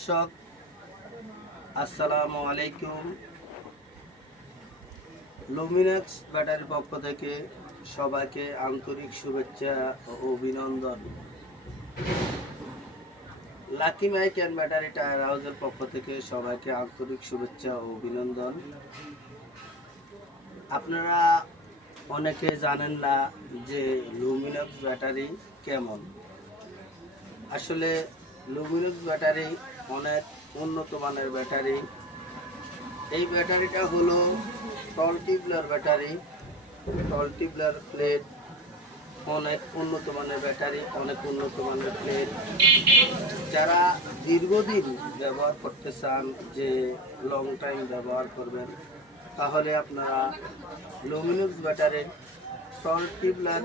দর্শক আসসালামু আলাইকুম। লুমিনেক্স ব্যাটারির পক্ষ থেকে সবাইকে আন্তরিক শুভেচ্ছা ও অভিনন্দন। Lucky mike and battery tyre হাউসের পক্ষ থেকে সবাইকে আন্তরিক শুভেচ্ছা ও অভিনন্দন। আপনারা অনেকে জানেন না যে লুমিনেক্স ব্যাটারি কেমন? আসলে লুমিনাস ব্যাটারি অনেক উন্নত মানের ব্যাটারি। এই ব্যাটারিটা হলো tall tubular battery. Tall tubular plate অনেক উন্নত মানের ব্যাটারি, অনেক উন্নত মানের প্লেট। যারা দীর্ঘদিন ব্যবহার করতে চান যে লং টাইম ব্যবহার করবেন, তাহলে আপনারা লুমিনাস ব্যাটারির টল টিউবলার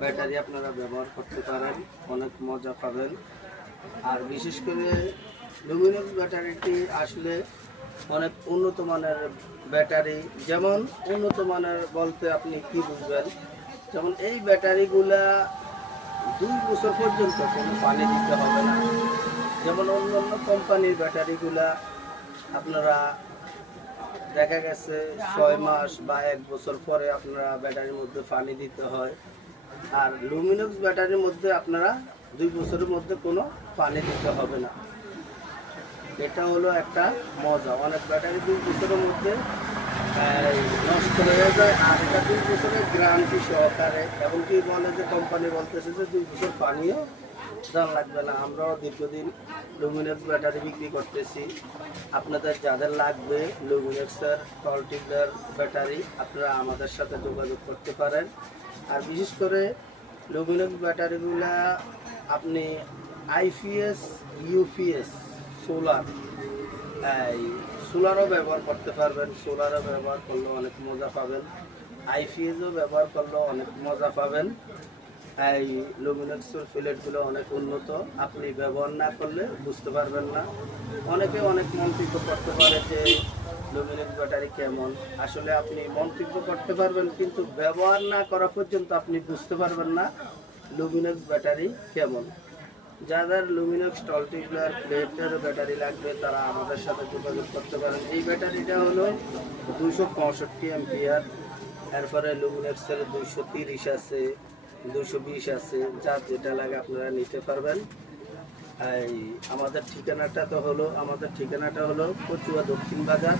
ব্যাটারি আপনারা ব্যবহার করতে পারেন। অনেক মজা পাবেন। আর বিশেষ করে লুমিনাস ব্যাটারিটি আসলে অনেক উন্নত মানের ব্যাটারি যেমন উন্নত মানের বলতে আপনি কি বুঝবেন? যেমন এই ব্যাটারিগুলা দুই বছর পর্যন্ত কোনো পানি দিতে হবে না। যেমন অন্য অন্য কোম্পানির ব্যাটারিগুলা আপনারা দেখা গেছে ছয় মাস বা এক বছর পরে আপনারা ব্যাটারির মধ্যে পানি দিতে হয়। আর লুমিনক্স ব্যাটারির মধ্যে আপনারা দুই বছরের মধ্যে কোনো পানি দিতে হবে না। এটা হলো একটা মজা। অনেক ব্যাটারি দুই বছরের মধ্যে নষ্ট হয়ে যায়, আর এটা দুই বছরের গ্যারান্টি সহকারে। এমনকি বলে যে কোম্পানি বলতেছে যে, দুই বছর পানিও দাম লাগবে না। আমরাও দীর্ঘদিন লুমিনেক্স ব্যাটারি বিক্রি করতেছি। আপনাদের যাদের লাগবে লুমিনেক্সের কলটিভলার ব্যাটারি আপনারা আমাদের সাথে যোগাযোগ করতে পারেন। আর বিশেষ করে লুমিনেক্স ব্যাটারিগুলা আপনি আইপিএস ইউপিএস সোলার সোলারও ব্যবহার করতে পারবেন, সোলারও ব্যবহার করলে অনেক মজা পাবেন আইপিএসও ব্যবহার করলেও অনেক মজা পাবেন, এই লুমিনেক্সের ফিলেটগুলো অনেক উন্নত, আপনি ব্যবহার না করলে বুঝতে পারবেন না। অনেকে অনেক মন্তব্য করতে পারে যে লুমিনেক্স ব্যাটারি কেমন, আসলে আপনি মন্তব্য করতে পারবেন, কিন্তু ব্যবহার না করা পর্যন্ত আপনি বুঝতে পারবেন না। লুমিনেক্স ব্যাটারি কেমন? যাদের লুমিনক্স টল টিউবলার প্লেটের ব্যাটারি লাগবে, তারা আমাদের সাথে যোগাযোগ করতে পারেন। এই ব্যাটারিটা হলো দুশো পঁয়ষট্টি এমপিআর এরপরে লুমিনক্সের দুশো তিরিশ আছে দুশো বিশ আছে যার যেটা লাগে আপনারা নিতে পারবেন। এই আমাদের ঠিকানাটা তো হলো, আমাদের ঠিকানাটা হলো কচুয়া দক্ষিণ বাজার